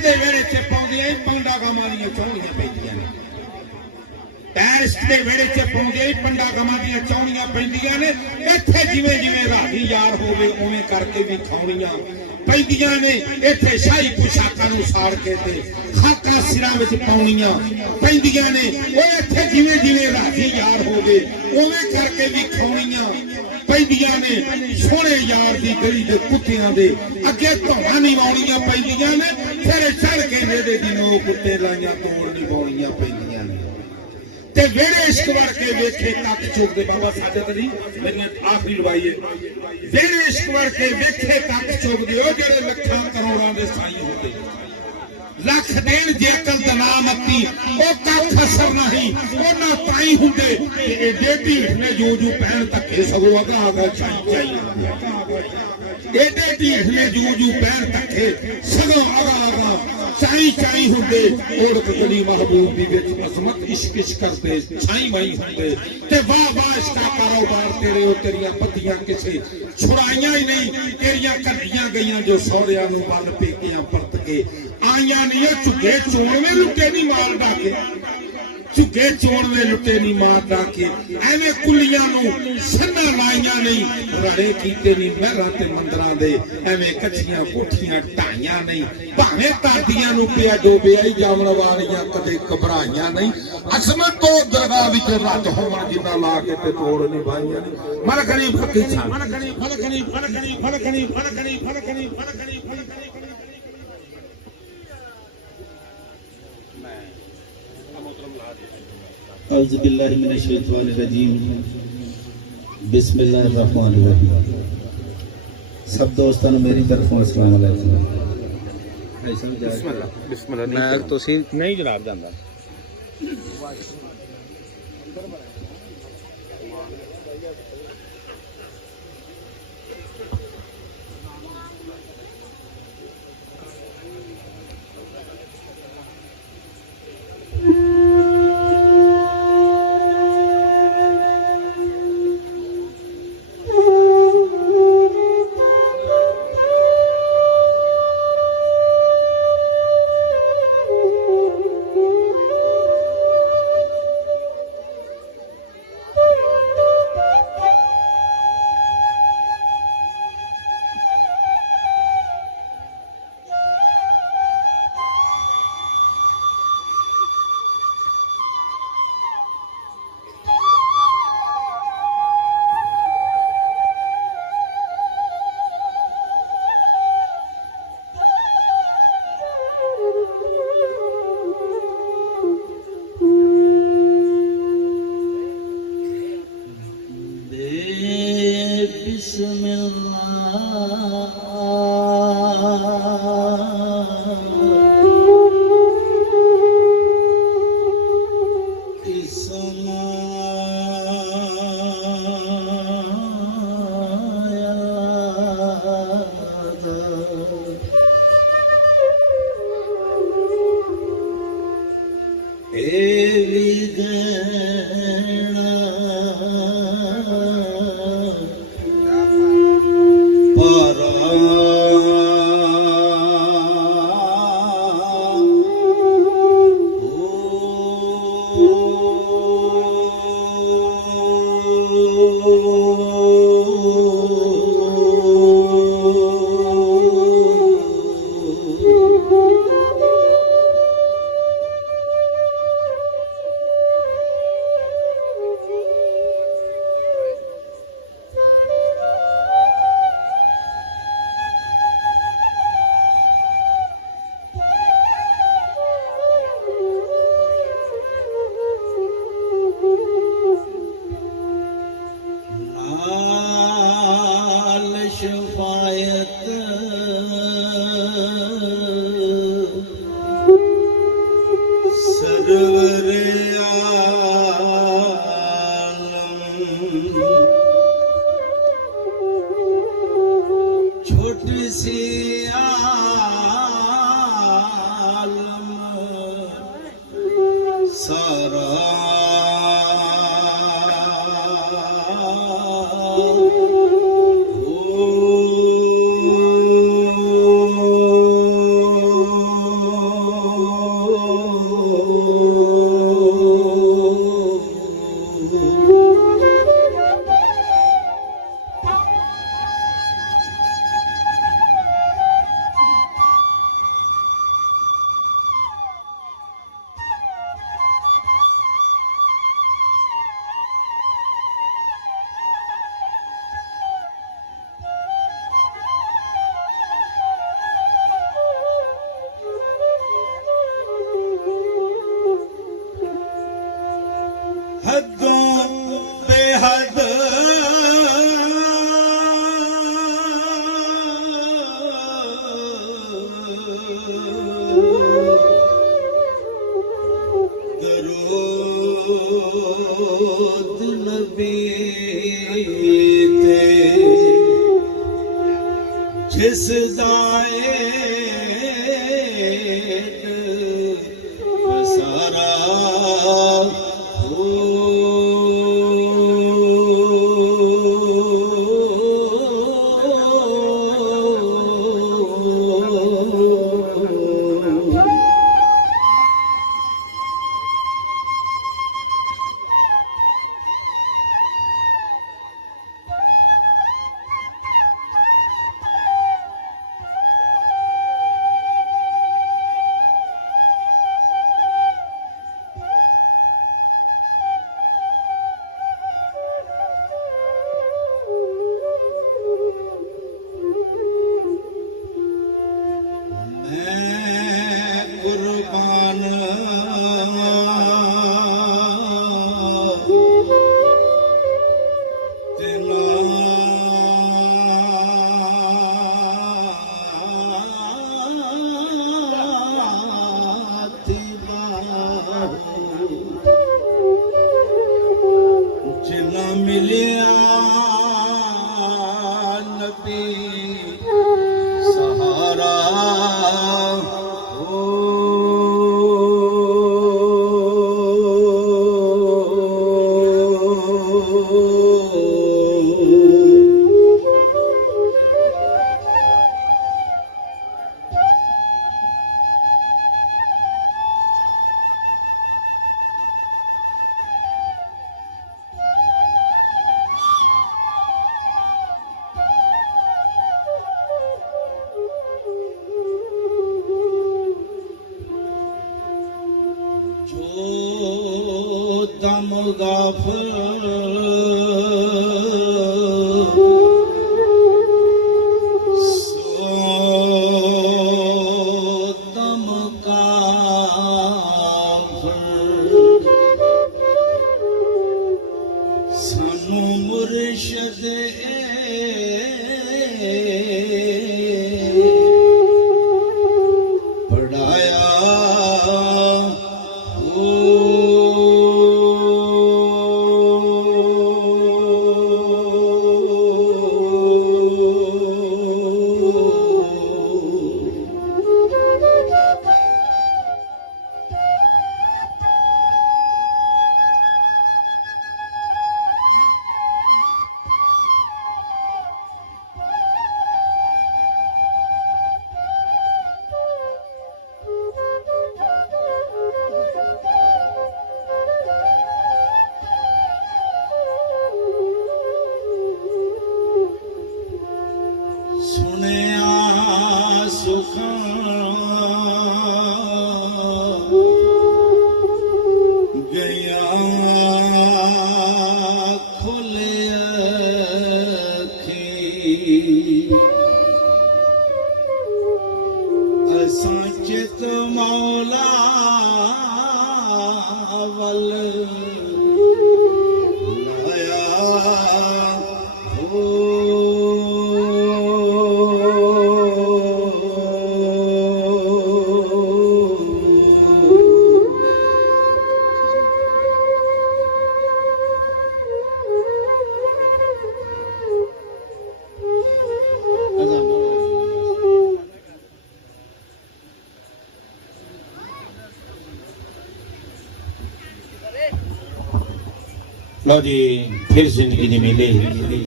ਦੇ ਵਿਹੜੇ 'ਚ ਪਾਉਂਦੀਆਂ ਹੀ ਪੰਡਾ ਗਾਵਾਂ ਦੀਆਂ ਚੌਣੀਆਂ ਪੈਂਦੀਆਂ ਨੇ ਟੈਰਿਸਟ ਦੇ ਵਿਹੜੇ 'ਚ ਪਾਉਂਦੀਆਂ ਹੀ ਪੰਡਾ ਗਾਵਾਂ ਦੀਆਂ ਚੌਣੀਆਂ ਪੈਂਦੀਆਂ ਨੇ ਇੱਥੇ ਜਿਵੇਂ ਜਿਵੇਂ ਰਾਹੀ ਯਾਰ ਹੋਵੇ ਉਵੇਂ ਕਰਕੇ ਵੀ ਖਾਉਣੀਆਂ ਪੈਂਦੀਆਂ ਨੇ ਇੱਥੇ ਸ਼ਾਹੀ ਪੁਸ਼ਾਕਾਂ ਨੂੰ ਸਾੜ ਕੇ ਤੇ ਖਾਕਾਂ ਸਿਰਾਂ ਵਿੱਚ ਪਾਉਣੀਆਂ ਪੈਂਦੀਆਂ ਨੇ ਉਹ ਇੱਥੇ ਜਿਵੇਂ ਜਿਵੇਂ ਰਾਹੀ ਯਾਰ ਹੋਵੇ ਉਵੇਂ ਕਰਕੇ ਵੀ ਖਾਉਣੀਆਂ ਪੈਂਦੀਆਂ ਨੇ ਸੋਹਣੇ ਯਾਰ ਦੀ ਗਲੀ ਦੇ ਕੁੱਤਿਆਂ ਦੇ ਅੱਗੇ ਧੌਣਾ ਨਿਵਾਉਣੀਆਂ ਪੈਂਦੀਆਂ ਨੇ ਫਿਰ ਚੜ ਕੇ ਨੇੜੇ ਦੀ ਨੋ ਕੁੱਤੇ ਲਾਈਆਂ ਤੋੜ ਨਿਵਾਉਣੀਆਂ ਪੈਂਦੀਆਂ ਨੇ ਤੇ ਵਿਹੜੇ ਇਸ਼ਕ ਵੜ ਕੇ ਵੇਖੇ ਕੱਖ ਚੁੱਕਦੇ ਬਾਬਾ ਸਾਡੇ ਤੇ ਨਹੀਂ ਮੇਰੀ ਆਖਰੀ ਲਵਾਈ ਹੈ ਵਿਹੜੇ ਇਸ਼ਕ ਵੜ ਕੇ ਵੇਖੇ ਕੱਖ ਚੁੱਕਦੇ ਉਹ ਜਿਹੜੇ ਲੱਖਾਂ ਕਰੋੜਾਂ ਦੇ ਸਾਈ ਹੁੰਦੇ ਲੱਖ ਦੇਣ ਜੇ ਅਕਲ ਦਾ ਨਾਮ ਅੱਤੀ ਉਹ ਕੱਖ ਅਸਰ ਨਹੀਂ ਉਹਨਾਂ ਤਾਈ ਹੁੰਦੇ ਕਿ ਏਡੇ ਢੀਠ ਨੇ ਜੋ ਜੋ ਪੈਣ ਧੱਕੇ ਸਗੋਂ ਅਗਾ ਆਗਾ ਚਾਈ ਏਡੇ ਢੀਠ ਨੇ ਜੋ ਜੋ ਪੈਣ ਧੱਕੇ ਸਗੋਂ ਅਗਾ ਆਗਾ ਚਾਈ ਹੁੰਦੇ ਔੜਕ ਗਲੀ ਮਹਬੂਬ ਦੀ ਵਿੱਚ ਅਜ਼ਮਤ ਇਸ਼ਕ ਕਰਦੇ ਛਾਈ ਮਾਈ ਹੁੰਦੇ ਤੇ ਵਾਹ ਵਾਹ ਇਸ਼ਕਾ ਕਾਰੋਬਾਰ ਤੇਰੇ ਉਹ ਤੇਰੀਆਂ ਪੱਤੀਆਂ ਕਿਸੇ ਛੁੜਾਈਆਂ ਹੀ ਨਹੀਂ ਤੇਰੀਆਂ ਘੱਲੀਆਂ ਗਈਆਂ ਜੋ ਸਹੁਰਿਆਂ ਨੂੰ ਵੱਲ ਪੇਕਿਆਂ ਪਰਤ ਕੇ ਆਈਆਂ ਨਹੀਂ ਉਹ ਝੁੱਗੇ ਚੋਣਵੇਂ ਲੁੱਟੇ ਨਹੀਂ ਮਾਰ ਡਾਕੇ ਝੁੱਗੇ ਚੋਣਵੇਂ ਲੁੱਟੇ ਨਹੀਂ ਮਾਰ ਡਾਕੇ ਐਵੇਂ ਕੁੱਲੀਆਂ ਨੂੰ ਸੰਨਾਂ ਲਾਈਆਂ ਨਹੀਂ ਰਾੜੇ ਕੀਤੇ ਨਹੀਂ ਮਹਿਰਾਂ ਤੇ ਮੰਦਰਾਂ ਦੇ ਐਵੇਂ ਕੱਚੀਆਂ ਕੋਠੀਆਂ ਢਾਈਆਂ ਨਹੀਂ ਭਾਵੇਂ ਤਾਦੀਆਂ ਨੂੰ ਪਿਆ ਡੋਬਿਆ ਹੀ ਜਾਵਣ ਵਾਲੀਆਂ ਕਦੇ ਘਬਰਾਈਆਂ ਨਹੀਂ ਅਸਮਤ ਤੋਂ ਦਰਗਾਹ ਵਿੱਚ ਰੱਤ ਹੋਣ ਜਿੰਨਾ ਲਾ ਕੇ ਤੇ ਤੋੜ ਨਹੀਂ ਬਾਈਆਂ ਨੇ ਮਲਕਣੀ ਫੱਕੀ ਛਾਂ ਫਲਕਣੀ औज़ु बिल्लाहि मिनश शैतानिर रजीम बिस्मिल्लाहिर रहमानिर रहीम सब दोस्तों ने मेरी तरफों अस्सलाम वालेकुम बिस्मिल्लाह मैं तुसी नहीं जनाब जानदा ਦਿਸਦਾ ਸਾਰਾ ਕੁਰਬਾਨ ਜਿਨਾ ਮਿਲਿਆ ਨਬੀ ਸਹਾਰਾ दम गाफिर सो दम काफिर सानू मुर्शद पढ़ाया सुनिया सुखा गया खुले अखी असां चित मौला वल लाया हो लो जी फिर जिंदगी नहीं मिली।